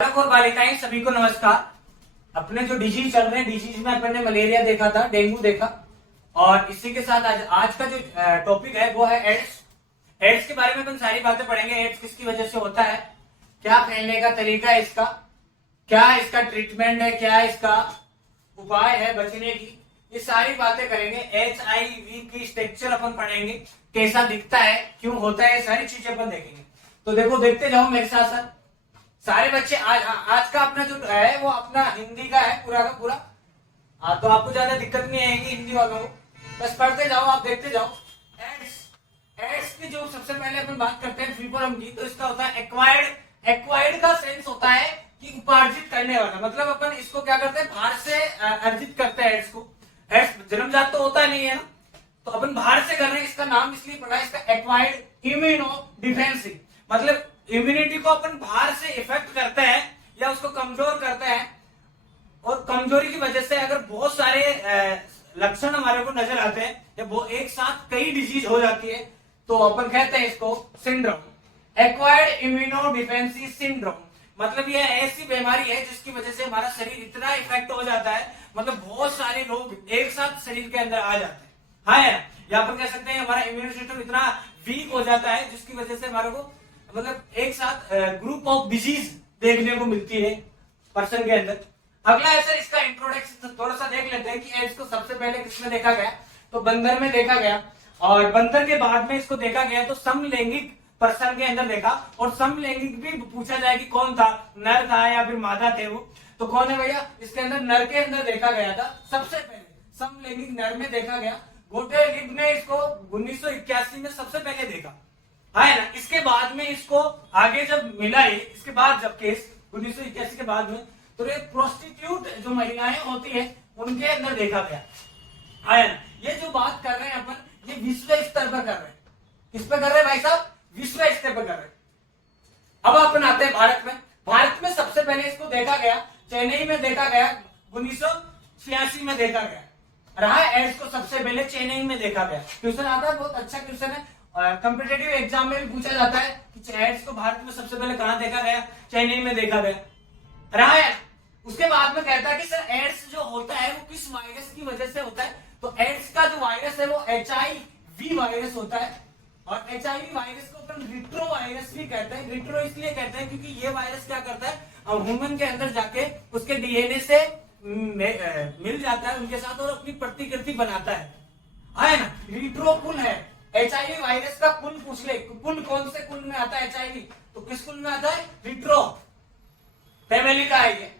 बालक और बालिकाएं सभी को नमस्कार। अपने जो डिजीज चल रहे हैं, डिजीज में अपन ने मलेरिया देखा था, डेंगू देखा, और इसी के साथ आज का जो टॉपिक है वो है एड्स। एड्स के बारे में अपन सारी बातें पढ़ेंगे। एड्स किसकी वजह से होता है, क्या फैलने का तरीका है इसका, क्या इसका ट्रीटमेंट है, क्या इसका उपाय है बचने की, ये सारी बातें करेंगे। HIV की स्ट्रक्चर अपन पढ़ेंगे, कैसा दिखता है, क्यों होता है, ये सारी चीजें अपन देखेंगे। तो देखो, देखते जाओ मेरे साथ साथ। सारे बच्चे आज का अपना जो है वो अपना हिंदी का है पूरा का पूरा। तो आपको ज्यादा दिक्कत नहीं आएगी हिंदी वालों को, बस पढ़ते जाओ, आप देखते जाओ। एड्स की जो सबसे पहले अपन बात करते हैं फुल फॉर्म की, तो इसका होता है एक्वायर्ड। एक्वायर्ड का सेंस होता है कि उपार्जित करने वाला, मतलब अपन इसको क्या करते हैं, बाहर से अर्जित करते हैं एड्स को। एड्स जन्मजात तो होता नहीं है ना, तो अपन बाहर से कर रहे हैं। इसका नाम इसलिए पड़ा है, इसका एक्वायर्ड इम्यूनो डिफेंसिव, मतलब इम्यूनिटी को अपन बाहर से इफेक्ट करते हैं या उसको कमजोर करते हैं। और कमजोरी की वजह से अगर बहुत सारे लक्षण हमारे को नजर आते हैं या वो एक साथ कई डिजीज हो जाती है, तो अपन कहते हैं इसको syndrome, acquired immuno defensive syndrome. मतलब ये ऐसी बीमारी है जिसकी वजह से हमारा शरीर इतना इफेक्ट हो जाता है, मतलब बहुत सारे लोग एक साथ शरीर के अंदर आ जाते हैं। हाँ, या अपन कह सकते हैं हमारा इम्यून सिस्टम इतना वीक हो जाता है जिसकी वजह से हमारे को मतलब एक साथ ग्रुप ऑफ डिजीज देखने को मिलती है पर्सन के अंदर। अगला है सर इसका इंट्रोडक्शन, थोड़ा सा देख लेते हैं कि एड्स को सबसे पहले किसमें देखा गया, तो बंदर में देखा गया, और बंदर के बाद में इसको देखा गया तो समलैंगिक पर्सन के अंदर देखा। और समलैंगिक भी पूछा जाए कि कौन था, नर था या फिर मादा थे वो, तो कौन है भैया, इसके अंदर नर के अंदर देखा गया था सबसे पहले, समलैंगिक नर में देखा गया। गोटे लिब ने इसको 1981 में सबसे पहले देखा है ना। इसके बाद में इसको आगे जब मिला है, इसके बाद जब केस 1981 के बाद में, तो ये प्रोस्टिट्यूट जो महिलाएं होती है उनके अंदर देखा गया है ना। ये जो बात कर रहे हैं अपन, ये विश्व स्तर पर कर रहे हैं। किस पे कर रहे हैं भाई साहब, विश्व स्तर पर कर रहे हैं। अब अपन आते हैं भारत में। भारत में सबसे पहले इसको देखा गया, चेन्नई में देखा गया, 1986 में देखा गया रहा। एड्स को सबसे पहले चेन्नई में देखा गया। क्वेश्चन आता है, बहुत अच्छा क्वेश्चन है, कॉम्पिटेटिव एग्जाम में भी पूछा जाता है कि एड्स को भारत में सबसे पहले कहां देखा गया, चेन्नई में देखा गया रहा है। उसके बाद में कहता है कि सर एड्स जो होता है वो किस वायरस की वजह से होता है, तो एड्स का जो वायरस है वो HIV वायरस होता है। और HIV वायरस को अपन रिट्रो वायरस भी कहते हैं। रिट्रो इसलिए कहते हैं क्योंकि ये वायरस क्या करता है, ह्यूमन के अंदर जाके उसके DNA से मिल जाता है उनके साथ और अपनी प्रतिकृति बनाता है ना। रिट्रो कुल है HIV वायरस का। कुल पूछ ले, कुल कौन से कुल में आता है HIV, तो किस कुल में आता है, रिट्रो फैमिली का है ये।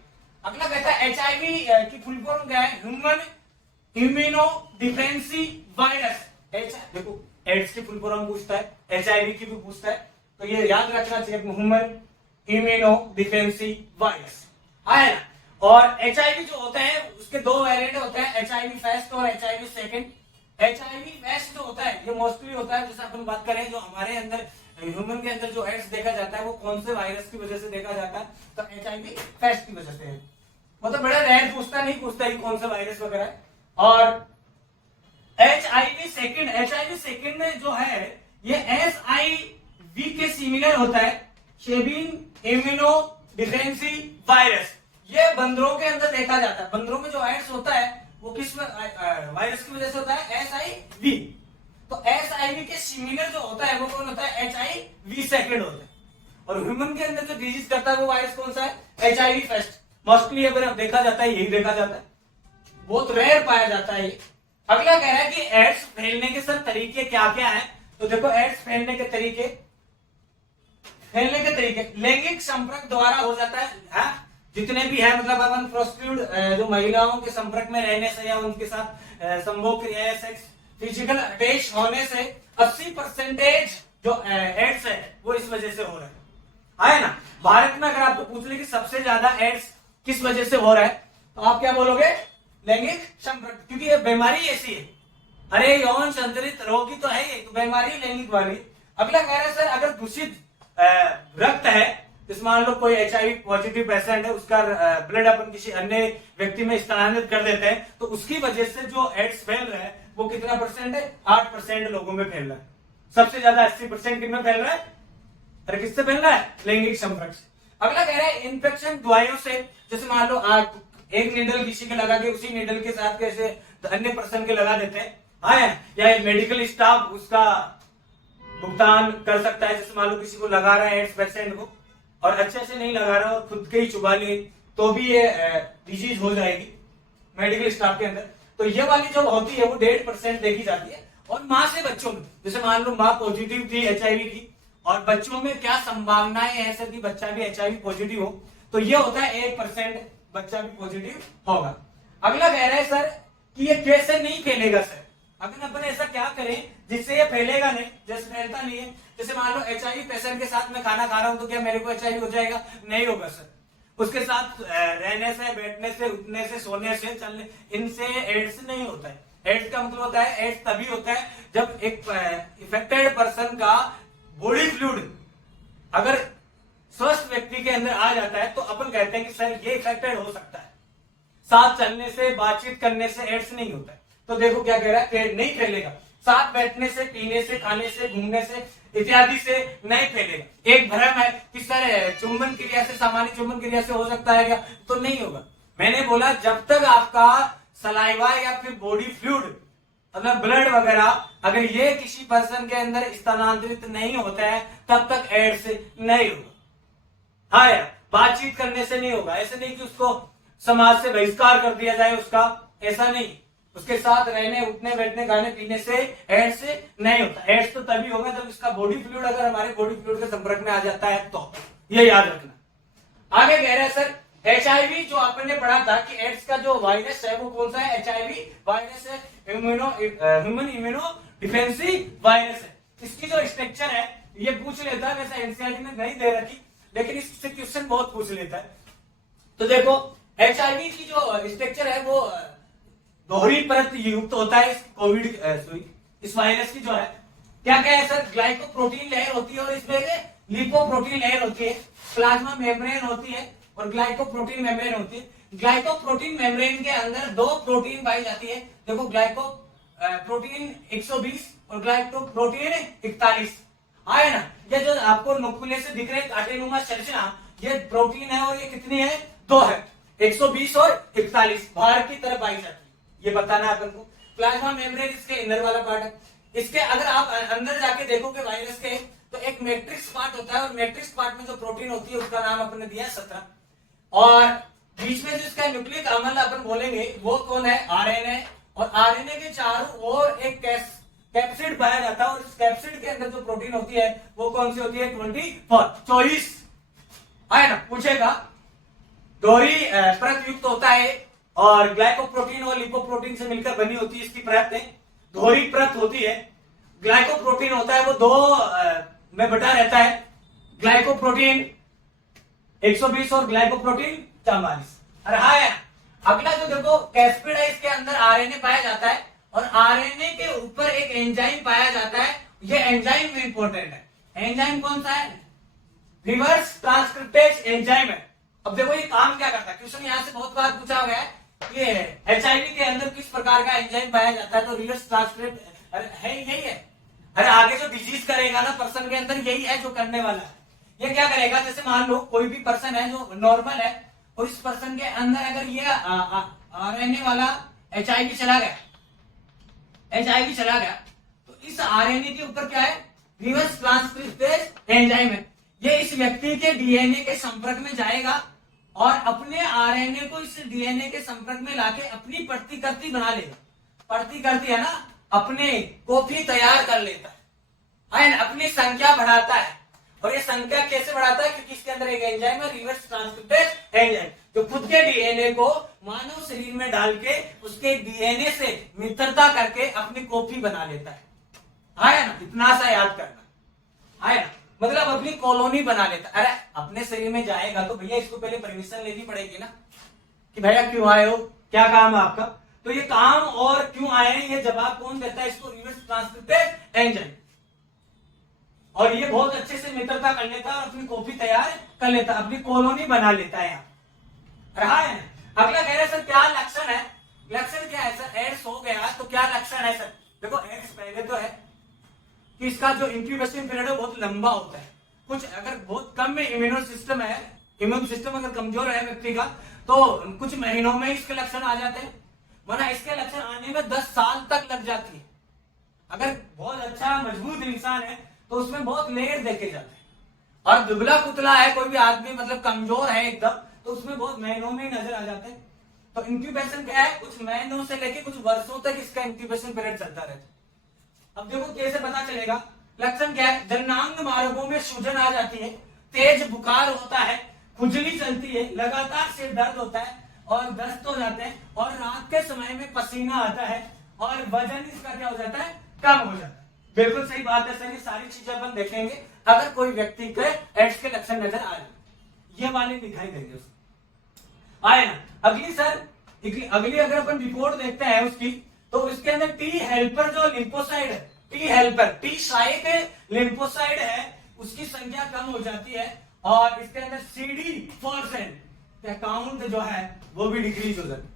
अगला कहता है HIV की फुल फॉर्म क्या है, ह्यूमन इम्यूनो डिफेंसिव वायरस। देखो एड्स की फुल फॉर्म पूछता है, HIV की भी पूछता है, तो ये याद रखना चाहिए, ह्यूमन इम्यूनो डिफेंसिव वायरस है ना। और HIV जो होते हैं उसके दो वेरिएंट होते हैं, HIV फर्स्ट और HIV सेकंड। HIV फर्स्ट जो होता है ये मोस्टली होता है, जैसे अपन बात करें जो हमारे अंदर ह्यूमन के अंदर जो एड्स देखा जाता है वो कौन से वायरस की वजह से देखा जाता है, तो HIV फर्स्ट की वजह से है। मतलब बड़ा रेयर पूछता नहीं, पूछता ही कौन सा वायरस वगैरह है। और HIV सेकंड में जो है ये SIV के सिमिलर होता है, शेबिन इम्यूनो डिफेंसिव वायरस। ये बंदरों के अंदर देखा जाता है। बंदरों में जो एड्स होता है वो किस वायरस की वजह से होता है, SIV। तो SIV के सिमिलर जो होता है वो कौन होता है, HIV सेकंड होता है। और ह्यूमन के अंदर जो डिजीज करता है वो वायरस कौन सा है, HIV फर्स्ट। मोस्टली अगर देखा जाता है यही देखा जाता है, बहुत रेयर पाया जाता है ये। अगला कह रहा है कि एड्स फैलने के सर तरीके क्या क्या है, तो देखो एड्स फैलने के तरीके लैंगिक संपर्क द्वारा हो जाता है। जितने भी है मतलब अपन प्रोस्टिट्यूट जो महिलाओं के संपर्क में रहने से या उनके साथ संभोग क्रिया या सेक्स फिजिकल अटैच होने से 80% जो एड्स है वो इस वजह से हो रहा है ना। भारत में अगर आपको पूछ ले कि सबसे ज्यादा एड्स किस वजह से हो रहा है, तो आप क्या बोलोगे, लैंगिक संपर्क, क्योंकि ये बीमारी ऐसी है। अरे यौन संचालित रोगी तो है ये, तो बीमारी लैंगिक वाली। अगला कह रहा है सर अगर दूषित रक्त है, इस मान लो कोई HIV पॉजिटिव पेशेंट है, उसका ब्लड अपन किसी अन्य व्यक्ति में स्थानांतरित कर देते हैं, तो उसकी वजह से जो एड्स फैल रहा है वो कितना परसेंट है, 8% लोगों में फैल रहा है। सबसे ज्यादा 80% किन में फैल रहा है, अरे किससे फैल रहा है, लैंगिक संपर्क से। अगला कह रहा है इन्फेक्शन दवाइयों से, जैसे मान लो आप एक नीडल किसी के लगा के उसी नीडल के साथ कैसे अन्य पर्सन के लगा देते हैं, हाँ, या मेडिकल स्टाफ उसका भुगतान कर सकता है। जैसे मान लो किसी को लगा रहा है एड्स पेशेंट को और अच्छे से नहीं लगा रहा और खुद के ही चुबा ले, तो भी ये डिजीज हो जाएगी मेडिकल स्टाफ के अंदर। तो ये वाली जो होती है वो 1.5% देखी जाती है। और माँ से बच्चों में, जैसे मान लो माँ पॉजिटिव थी HIV की और बच्चों में क्या संभावनाएं है सर कि बच्चा भी HIV पॉजिटिव हो, तो ये होता है 1% बच्चा भी पॉजिटिव होगा। अगला कह रहा है सर कि ये कैसे नहीं फैलेगा सर, अगर अपन ऐसा क्या करें जिससे ये फैलेगा नहीं, जैसे फैलता नहीं है। जैसे मान लो HIV पेशेंट के साथ मैं खाना खा रहा हूं तो क्या मेरे को HIV हो जाएगा? नहीं होगा सर। उसके साथ रहने से, बैठने से, उठने से, सोने से, चलने, इनसे एड्स नहीं होता है। एड्स का मतलब होता है, एड्स तभी होता है जब एक इफेक्टेड पर्सन का बॉडी फ्लूइड अगर स्वस्थ व्यक्ति के अंदर आ जाता है तो अपन कहते हैं कि सर ये इफेक्टेड हो सकता है। साथ चलने से, बातचीत करने से एड्स नहीं होता है। तो देखो क्या कह रहा है, नहीं फैलेगा। साथ बैठने से, पीने से, खाने से, घूमने से इत्यादि से नहीं फैलेगा। एक भ्रम है कि सर चुंबन क्रिया से, सामान्य चुंबन क्रिया से हो सकता है क्या? तो नहीं होगा। मैंने बोला जब तक आपका सलाइवा या फिर बॉडी फ्लूइड मतलब ब्लड वगैरह अगर ये किसी पर्सन के अंदर स्थानांतरित नहीं होता है तब तक एड्स नहीं होगा। हाँ यार, बातचीत करने से नहीं होगा। ऐसे नहीं कि उसको समाज से बहिष्कार कर दिया जाए उसका, ऐसा नहीं। उसके साथ रहने, उठने, बैठने, खाने पीने से एड्स नहीं होता। एड्स तो तभी होगा जब इसका बॉडी फ्लूइड अगर हमारे बॉडी फ्लूइड के संपर्क में आ जाता है, तो ये याद रखना। आगे कह रहे हैं सर HIV जो आपने पढ़ा था कि एड्स का जो वायरस है वो कौन सा है? HIV वायरस है, ह्यूमन इम्यूनो डिफेंसिव वायरस है। इसकी जो स्ट्रक्चर है ये पूछ लेता है, वैसे एनसीईआरटी ने नहीं दे रखी लेकिन इससे क्वेश्चन बहुत पूछ लेता है। तो देखो HIV की जो स्ट्रक्चर है वो दोहरी परत युक्त होता है। इस वायरस की जो है क्या क्या है सर? ग्लाइकोप्रोटीन लेयर होती है और इसमें लिपोप्रोटीन लेयर होती है, प्लाज्मा मेम्ब्रेन होती है और ग्लाइकोप्रोटीन मेम्ब्रेन होती है। ग्लाइकोप्रोटीन मेम्ब्रेन के अंदर दो प्रोटीन पाई जाती है। देखो ग्लाइकोप्रोटीन 120 और ग्लाइकोप्रोटीन 41 आए ना। ये जो आपको नुकुले से दिख रहे कांटेनुमा संरचना, ये प्रोटीन है और ये कितनी है? दो है, 120 और 41 बाहर की तरफ पाई जाती है। ये बताना अपन को। प्लाज्मा मेम्ब्रेन इसके इनर वाला पार्ट है। इसके अगर आप अंदर जाके देखोगे वायरस के तो एक मैट्रिक्स पार्ट होता है और मैट्रिक्स पार्ट में जो प्रोटीन होती है उसका नाम अपन ने दिया है 17 और बीच में जो इसका न्यूक्लिक अम्ल अपन बोलेंगे वो कौन है? RNA। और RNA के चारों ओर एक कैप्सिड पाया जाता है और इस कैप्सिड के अंदर जो प्रोटीन होती है वो कौन सी होती है? 24 है ना, पूछेगा। दोहरी परत युक्त होता है और ग्लाइकोप्रोटीन और लिपोप्रोटीन से मिलकर बनी होती है इसकी परत है। दोहरी परत होती है। ग्लाइकोप्रोटीन होता है वो दो में बटा रहता है। ग्लाइकोप्रोटीन 120 और ग्लाइकोप्रोटीन 44। अरे हाँ यार, अगला जो देखो कैप्सिड है, इसके अंदर RNA पाया जाता है और RNA के ऊपर एक एंजाइम पाया जाता है। ये एंजाइम भी इंपॉर्टेंट है। एंजाइम कौन सा है? रिवर्स ट्रांसक्रिप्टेज एंजाइम है। अब देखो ये काम क्या करता है, क्वेश्चन यहां से बहुत बार पूछा गया है। ये HIV के अंदर किस प्रकार का एंजाइम पाया जाता है? तो रिवर्स ट्रांसक्रिप्ट है, यही है। अरे आगे जो डिजीज करेगा ना पर्सन के अंदर, यही है जो करने वाला है। ये क्या करेगा? जैसे मान लो कोई भी पर्सन है जो नॉर्मल है और इस पर्सन के अंदर अगर ये RNA वाला HIV चला गया तो इस RNA के ऊपर क्या है? रिवर्स ट्रांसक्रिप्टेज एंजाइम है। ये इस व्यक्ति के DNA के संपर्क में जाएगा और अपने RNA को इस DNA के संपर्क में लाके अपनी प्रतिकृति बना लेगा। प्रतिकृति है ना, अपने कॉपी तैयार कर लेता है, अपनी संख्या बढ़ाता है। और ये संख्या कैसे बढ़ाता है? क्योंकि इसके अंदर एक एंजाइम है, रिवर्स ट्रांसक्रिप्टेज एंजाइम, जो खुद के DNA को मानव शरीर में डाल के उसके DNA से मित्रता करके अपनी कॉपी बना लेता है। है ना, इतना सा याद करना है ना, मतलब अपनी कॉलोनी बना लेता। अरे अपने शरीर में जाएगा तो भैया इसको पहले परमिशन लेनी पड़ेगी ना कि भैया क्यों आए हो, क्या काम है आपका। तो ये काम और क्यों आए हैं ये जवाब कौन देता है? इसको रिवर्स ट्रांसक्रिप्टेज एंजाइम। और ये बहुत अच्छे से मित्रता कर लेता है और अपनी कॉपी तैयार कर लेता है, अपनी कॉलोनी बना लेता है। रहा है। अगला कह रहे सर क्या लक्षण है? लक्षण क्या है सर? एड्स हो गया तो क्या लक्षण है सर? देखो एड्स पहले तो है कि इसका जो इंक्यूबेशन पीरियड है बहुत लंबा होता है। कुछ अगर बहुत कम में इम्यूनो सिस्टम है इम्यून सिस्टम अगर कमजोर है व्यक्ति का तो कुछ महीनों में इसके लक्षण आ जाते हैं, वरना इसके लक्षण आने में 10 साल तक लग जाती है। अगर बहुत अच्छा मजबूत इंसान है तो उसमें बहुत लेट देखे जाते हैं, और दुबला पुतला है कोई भी आदमी, मतलब कमजोर है एकदम, तो उसमें बहुत महीनों में ही नजर आ जाते हैं। तो इंक्यूबेशन क्या है, कुछ महीनों से लेके कुछ वर्षों तक इसका इंक्यूबेशन पीरियड चलता रहता है। अब देखो कैसे पता चलेगा, लक्षण क्या है, जननांग मार्गों में सूजन आ जाती है, तेज बुखार होता है, खुजली चलती है, लगातार सिर दर्द होता है और दस्त हो जाते हैं, और रात के समय में पसीना आता है, और वजन इसका क्या हो जाता है, कम हो जाता है। बिल्कुल सही बात है सर, ये सारी चीजें अपन देखेंगे अगर कोई व्यक्ति के एड्स के लक्षण नजर आ जाए, ये वाले दिखाई देंगे उसको, आए ना। अगली सर, अगली अगर अपन रिपोर्ट देखते हैं उसकी, तो उसके अंदर टी हेल्पर जो लिम्फोसाइड है, T helper, T site lymphocyte है, उसकी संख्या कम हो जाती है, और इसके अंदर CD4 का काउंट जो है वो भी डिक्रीज हो जाता है,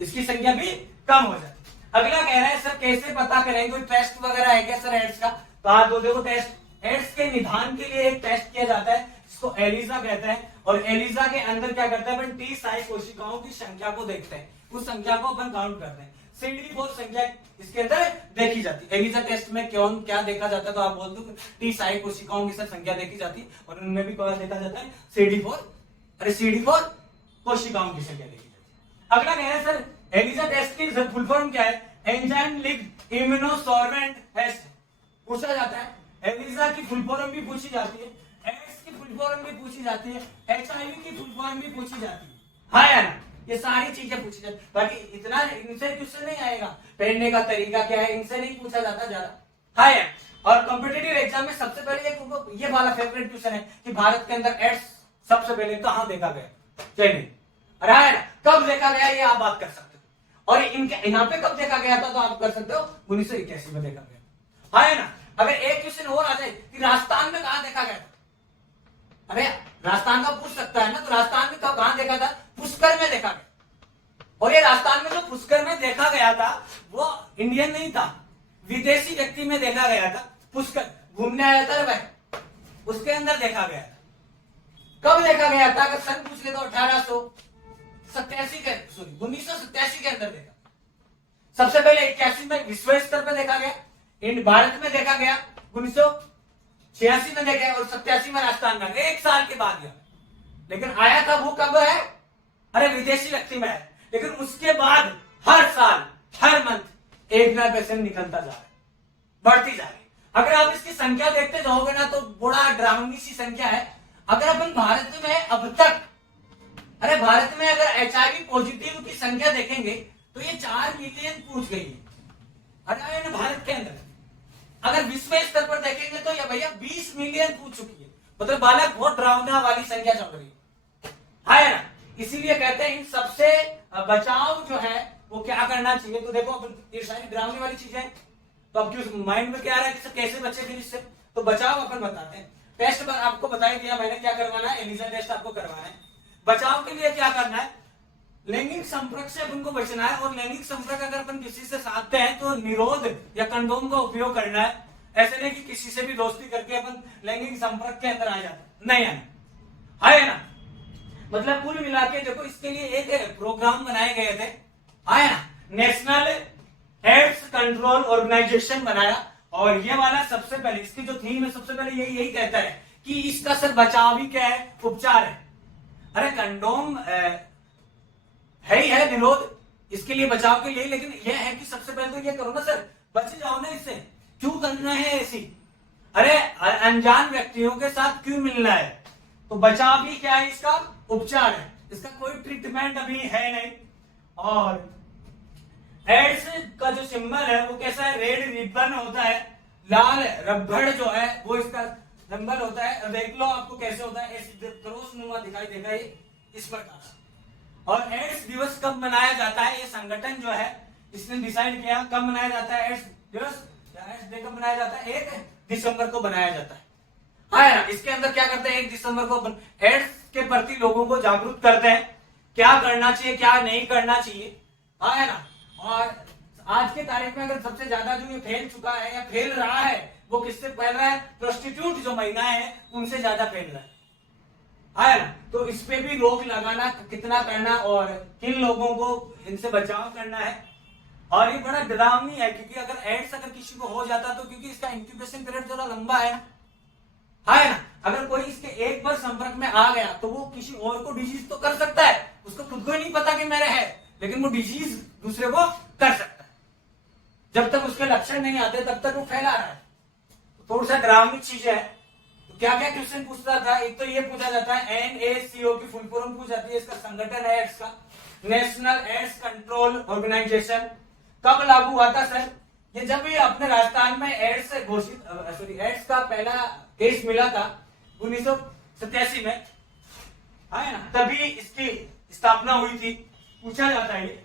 इसकी संख्या भी कम हो जाती है। अगला कह रहा है सर कैसे पता करेंगे, कोई टेस्ट वगैरह है क्या सर एड्स का? तो हाँ, तो देखो टेस्ट, एड्स के निदान के लिए एक टेस्ट किया जाता है जिसको एलिजा कहते हैं, और एलिजा के अंदर क्या करते हैं, अपन टी साइट कोशिकाओं की संख्या को देखते हैं, उस संख्या को अपन काउंट करते हैं। CD4 संख्या इसके अंदर देखी जाती है। एलिजा टेस्ट में कौन क्या देखा जाता है, तो आप बोल दो टी साइट कोशिकाओं की सर संख्या देखी जाती है, और उनमें भी क्या देखा जाता है, CD4, अरे CD4 कोशिकाओं की संख्या देखी जाती है। अगला कह रहा है सर एलिजा टेस्ट की फुल फॉर्म क्या है, एंजाइम लिंक्ड इम्यूनोसॉर्बेंट टेस्ट पूछा जाता है। एलिजा की फुल फॉर्म भी पूछी जाती है, एड्स की फुल फॉर्म भी पूछी जाती है, HIV की फुल फॉर्म भी पूछी जाती है, हाँ या ना, ये सारी चीजें पूछी जाती है। बाकी इतना इनसे क्वेश्चन नहीं आएगा, पहनने का तरीका क्या है, इनसे नहीं पूछा जाता ज्यादा, हाँ या। और कॉम्पिटिटिव एग्जाम में सबसे पहले ये वाला फेवरेट क्वेश्चन है कि भारत के अंदर एड्स सबसे पहले कहाँ देखा गया, चलिए, अरे हाँ ना, कब देखा गया ये आप बात कर सकते हो, और इनके यहाँ पे कब देखा गया था तो आप कर सकते हो 1981 में देखा गया, हाँ ना। अगर एक क्वेश्चन और आ जाए कि राजस्थान में कहा देखा गया था, अरे राजस्थान का पूछ सकता है ना, तो राजस्थान में कब कहां देखा था, पुष्कर में देखा गया, और ये राजस्थान में जो पुष्कर में देखा गया था वो इंडियन नहीं था, विदेशी व्यक्ति में देखा गया था, पुष्कर घूमने आया था भाई, उसके अंदर देखा गया था। कब देखा गया था, अगर सन पूछ ले तो 1887 के, सॉरी 1987 के अंदर देखा। सबसे पहले 81 में विश्व स्तर पर देखा गया, भारत में देखा गया 1986 में देखा, और 87 में राजस्थान में, एक साल के बाद गया। लेकिन आया था वो कब है, अरे विदेशी व्यक्ति में है, लेकिन उसके बाद हर साल हर मंथ 1 नया पेशेंट निकलता जा रहा है, बढ़ती जा रही है। अगर आप इसकी संख्या देखते जाओगे ना तो बड़ा डरावनी सी संख्या है। अगर अपन भारत में अब तक, अरे भारत में अगर HIV पॉजिटिव की संख्या देखेंगे तो ये 4 मिलियन पूछ गई है, अरे भारत के अंदर। अगर विश्व स्तर पर देखेंगे तो ये भैया 20 मिलियन पूछ चुकी है, मतलब बालक बहुत डरावना वाली संख्या चल रही है ना। इसीलिए कहते हैं इन सबसे बचाव जो है वो क्या करना चाहिए। तो देखो ये सारी डरावने वाली चीजें, तो अब क्यों माइंड में क्या आ रहा है कि कैसे बचे फिर इससे, तो बचाव अपन बताते हैं। टेस्ट पर आपको बता दिया मैंने क्या करवाना है, एलिजा टेस्ट आपको करवाना है। बचाव के लिए क्या करना है, लैंगिक संपर्क से अपन को बचना है, और लैंगिक संपर्क अगर अपन किसी से साधते हैं तो निरोध या कंडोम का उपयोग करना है। ऐसे नहीं कि किसी से भी दोस्ती करके अपन लैंगिक संपर्क के अंदर आ जाते, नहीं आना, है ना। मतलब कुल मिला के देखो इसके लिए एक प्रोग्राम बनाए गए थे, है ना, नेशनल एड्स कंट्रोल ऑर्गेनाइजेशन बनाया, और ये वाला सबसे पहले इसकी जो थीम है सबसे पहले यही कहता है कि इसका सर बचाव ही क्या है, उपचार है। अरे कंडोम है ही है निरोध, इसके लिए बचाव के लिए, लेकिन यह है कि सबसे पहले तो ये करो ना सर, बच जाओ ना इससे, क्यों करना है ऐसी, अरे अनजान व्यक्तियों के साथ क्यों मिलना है। तो बचाव भी क्या है, इसका उपचार है, इसका कोई ट्रीटमेंट अभी है नहीं। और एड्स का जो सिंबल है वो कैसा है, रेड रिबन होता है, लाल रबड़ जो है वो इसका सिंबल होता है। देख लो आपको कैसे होता है, क्रॉसनुमा दिखाई देगा ये इस प्रकार। और एड्स दिवस कब मनाया जाता है, ये संगठन जो है इसने डिसाइड किया कब मनाया जाता है एड्स दिवस, एड्स डे कब मनाया जाता है, 1 दिसंबर को मनाया जाता है, है ना। इसके अंदर क्या करते हैं, 1 दिसंबर को एड्स के प्रति लोगों को जागरूक करते हैं, क्या करना चाहिए क्या नहीं करना चाहिए, है ना। और आज के तारीख में अगर सबसे ज्यादा जो ये फैल चुका है या फैल रहा है वो किससे फैल रहा है, प्रोस्टिट्यूट जो महिलाएं हैं उनसे ज्यादा फैल रहा आया ना। तो इस पे भी रोक लगाना कितना करना और किन लोगों को इनसे बचाव करना है। और ये बड़ा डरावनी है क्योंकि अगर एड्स अगर किसी को हो जाता तो क्योंकि इसका इंक्यूबेशन पीरियड थोड़ा लंबा है ना। अगर कोई इसके एक बार संपर्क में आ गया तो वो किसी और को डिजीज तो कर सकता है, उसको खुद को ही नहीं पता कि मेरे है, लेकिन वो डिजीज दूसरे को कर सकता है। जब तक उसके लक्षण नहीं आते तब तक वो फैला रहा है। तो थोड़ा सा डरावनी चीज है। तो क्या क्या क्वेश्चन पूछता था, एक तो ये पूछा जाता है NACO की फुल फॉर्म पूछ जाती है, इसका संगठन है एड्स का, नेशनल एड्स कंट्रोल ऑर्गेनाइजेशन। कब लागू हुआ था सर? ये जब भी अपने राजस्थान में एड्स से घोषित एड्स का पहला केस मिला था 1987 में, है ना, तभी इसकी स्थापना हुई थी। पूछा जाता है, ये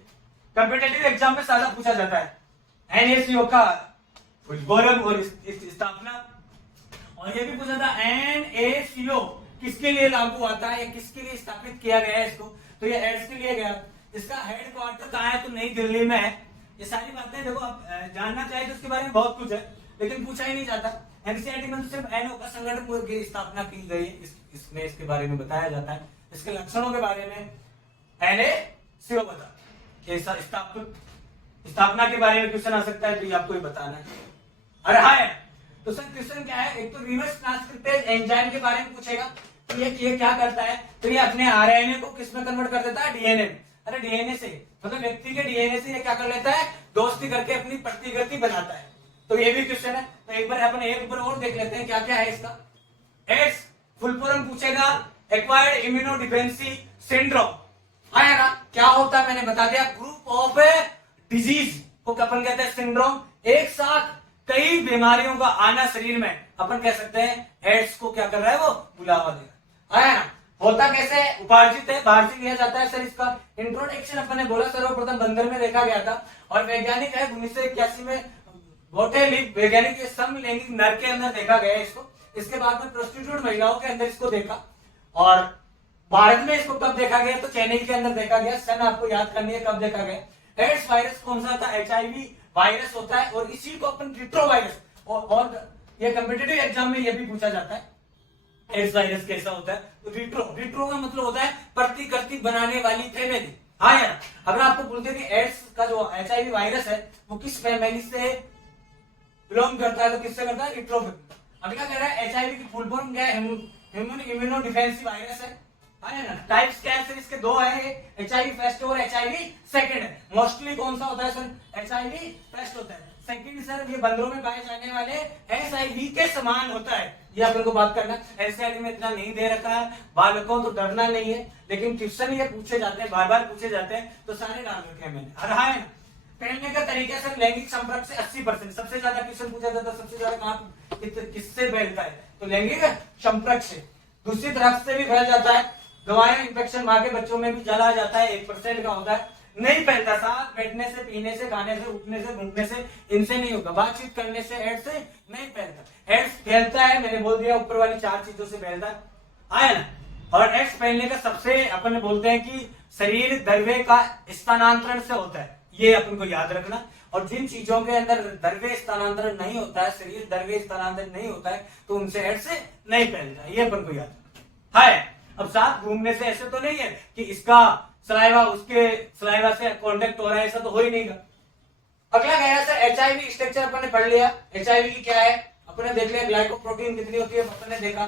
कॉम्पिटिटिव एग्जाम में सारा पूछा जाता है NACO का गौरव और स्थापना। और ये भी पूछा था NACO किसके लिए लागू हुआ था या किसके लिए स्थापित किया गया है इसको, तो ये एड्स के लिए गया। इसका हेडक्वार्टर कहाँ है? तो नई दिल्ली में है। ये सारी बातें देखो आप जानना चाहिए तो उसके बारे में बहुत कुछ है, लेकिन पूछा ही नहीं जाता। NCERT में तो सिर्फ NO का संगठन की स्थापना की गई है, इसमें इसके बारे में बताया जाता है। इसके लक्षणों के बारे में NACO बता, स्थापना के बारे में क्वेश्चन आ सकता है, तो ये आपको ही बताना है। अरे हाँ, तो सर क्वेश्चन क्या है? एक तो रिवर्स ट्रांसक्रिप्टेज एंजाइम के बारे में पूछेगा, तो ये क्या करता है? तो ये अपने आरएनए को किस में कन्वर्ट कर देता है? डीएनए में। अरे डीएनए से मतलब व्यक्ति के डीएनए से ये क्या कर लेता है? दोस्ती करके अपनी प्रतिकृति बनाता है। तो ये भी क्वेश्चन है। तो एक बार अपन एक ऊपर और देख लेते हैं क्या क्या है इसका। एड्स फुल फॉर्म पूछेगा, एक्वायर्ड इम्यूनोडिफेंसी सिंड्रोम। आएगा क्या होता है? मैंने बता दिया, ग्रुप ऑफ डिजीज को अपन कहते हैं सिंड्रोम। एक साथ कई बीमारियों का आना शरीर में, अपन कह सकते हैं एड्स को क्या कर रहा है? वो बुलावा देगा। आया ना। होता कैसे? उपार्जित है, बाहर से लिया जाता है। सर इसका इंट्रोडक्शन अपन ने बोला सर्वप्रथम बंदर में देखा गया था, और वैज्ञानिक है 1981 में बोटेलिक वैज्ञानिक के समलैंगिक नर के अंदर देखा गया इसको। इसके बाद में प्रोस्टिट्यूट महिलाओं के अंदर इसको देखा, और भारत में इसको कब देखा गया? तो चेन्नई के अंदर देखा गया। सन आपको याद करनी है कब देखा गया। एड्स वायरस कौन सा था? HIV वायरस होता है, और इसी को अपन रिट्रोवायरस, और ये कॉम्पिटिटिव एग्जाम में ये भी पूछा जाता है एड्स वायरस कैसा होता है। तो रिट्रो का मतलब होता है प्रतिकृति बनाने वाली फैमिली। हाँ यार, अगर आपको बोलते हैं कि एड्स का जो HIV वायरस है वो किस फैमिली से बिलोंग करता है, तो किससे करता है? रिट्रो। अभी क्या कह रहा है? HIV की फुल फॉर्म क्या है? ह्यूमन इम्यूनो डिफेंसिव वायरस है। टाइप्स क्या है सर? इसके दो है, HIV फर्स्ट और HIV सेकंड है। मोस्टली कौन सा होता है सर? HIV फर्स्ट होता है। सेकंड सर ये बंदरों में पाए जाने वाले SIV के समान होता है। ये अपन को बात करना। SIV में इतना नहीं दे रखा है, बालकों तो डरना नहीं है, लेकिन क्वेश्चन ये पूछे जाते हैं, बार बार पूछे जाते हैं, तो सारे डाल रखे हैं मैंने। और हाँ, पहनने का तरीका सर लैंगिक संपर्क से 80%। सबसे ज्यादा क्वेश्चन पूछा जाता है, सबसे ज्यादा कहाँ किससे फैलता है? तो लैंगिक संपर्क से। दूसरी तरफ से भी फैल जाता है। दवाएं इन्फेक्शन माँ के बच्चों में भी चला जाता है, 1% का होता है। नहीं फैलता, साथ बैठने से, पीने से, खाने से, उठने से, घूमने से, इनसे नहीं होगा। बातचीत करने से एड्स से नहीं फैलता। एड्स फैलता है, मैंने बोल दिया, ऊपर वाली 4 चीजों से फैलता है। आया ना। और एड्स फैलने का सबसे अपन बोलते हैं कि शरीर द्रव्य का स्थानांतरण से होता है, ये अपन को याद रखना। और जिन चीजों के अंदर द्रव्य स्थानांतरण नहीं होता है, शरीर द्रव्य स्थानांतरण नहीं होता है, तो उनसे एड्स से नहीं फैलता है, ये अपन को याद रखना है। अब साथ घूमने से ऐसे तो नहीं है कि इसका सलाइवा उसके सलाइवा से कांटेक्ट हो रहा है, ऐसा तो हो ही नहीं। अगला क्या है सर? HIV स्ट्रक्चर अपन ने पढ़ लिया। HIV की क्या है अपन ने देख लिया। ग्लाइकोप्रोटीन कितनी होती है अपन ने देखा।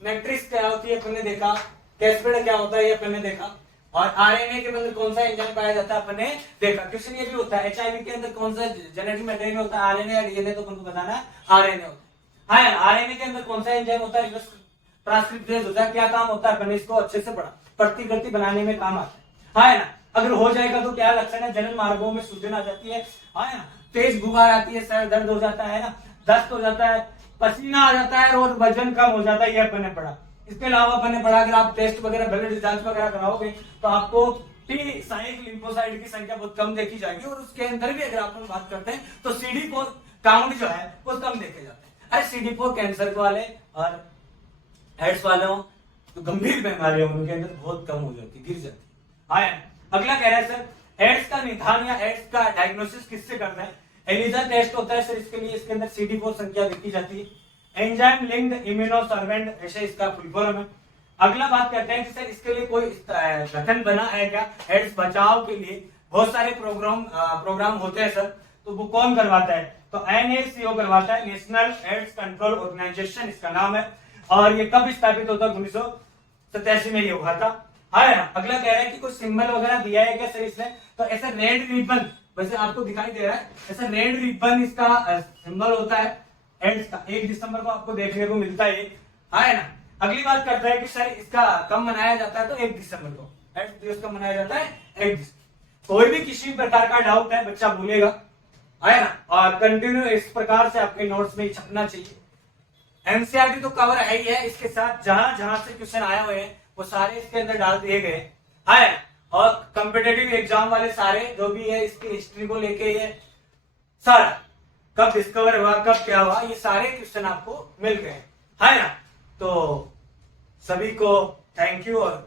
मैट्रिक्स क्या होती है अपन ने देखा। कैस्पेड क्या होता है ये अपन ने देखा। और RNA के अंदर कौन सा एंजाइम पाया जाता है अपन ने देखा। क्वेश्चन ये भी होता है HIV के अंदर कौन सा जेनेटिक मटेरियल होता है, RNA या DNA? तो अपन को बताना है RNA होता है। हाँ, RNA के अंदर कौन सा एंजाइम होता है? ट्रांसक्रिप्टेज होता है। क्या काम होता है? अपन ने इसको अच्छे से पढ़ा, प्रतिकृति बनाने में काम आता है। हाँ ना। अगर हो जाएगा तो क्या लक्षण है? जनन मार्गों में सूजन आ जाती है। हाँ ना। तेज बुखार आती है, सर दर्द हो जाता है ना, दस्त हो जाता है, पसीना आ जाता है, और वजन कम हो जाता है, ये अपन ने पढ़ा। इसके अलावा अपन ने पढ़ा अगर आप टेस्ट वगैरह ब्लड जांच वगैरह कराओगे तो आपको टी साइड लिम्फोसाइट की संख्या बहुत कम देखी जाएगी, और उसके अंदर भी अगर अपन बात करते हैं तो CD4 काउंट जो है वो कम देखे जाते हैं। अरे CD4 कैंसर वाले और एड्स वालों तो गंभीर बीमारियां उनके अंदर बहुत कम हो जाती, गिर जाती। हाँ, अगला कह रहा है सर एड्स का निदान या एड्स का डायग्नोसिस किससे करना है? एलिजा टेस्ट होता है सर इसके लिए। इसके अंदर CD4 संख्या देखी जाती है। एंजाइम लिंक्ड इम्यूनोसर्वेंट ऐसे इसका फुल फॉर्म है। अगला बात करते हैं कि सर इसके लिए कोई गठन बना है क्या एड्स बचाव के लिए? बहुत सारे प्रोग्राम होते हैं सर, तो वो कौन करवाता है? तो NACO करवाता है, नेशनल एड्स कंट्रोल ऑर्गेनाइजेशन इसका नाम है। और ये कब स्थापित होता है? 1987 में ये हुआ था, है ना। अगला कह रहा है कि कुछ सिंबल वगैरह दिया है क्या सर इसमें? तो ऐसा रेड रिबन, वैसे आपको दिखाई दे रहा है, ऐसा रेड रिबन इसका सिंबल होता है एड्स का। 1 दिसंबर को आपको देखने को मिलता है, ना। अगली बात करते हैं कि सर इसका कब मनाया जाता है? तो 1 दिसंबर को एड्स दिवस कब मनाया जाता है? 1 दिसंबर। कोई भी किसी प्रकार का डाउट है बच्चा भूलेगा, है ना, और कंटिन्यू इस प्रकार से आपके नोट्स में छपना चाहिए। एनसीईआरटी तो कवर है ही है, इसके साथ जहां जहां से क्वेश्चन आए हुए हैं वो सारे इसके अंदर डाल दिए गए, है। और कॉम्पिटेटिव एग्जाम वाले सारे जो भी है इसकी हिस्ट्री को लेके ये सारा कब डिस्कवर हुआ, कब क्या हुआ, ये सारे क्वेश्चन आपको मिल गए, है ना। तो सभी को थैंक यू और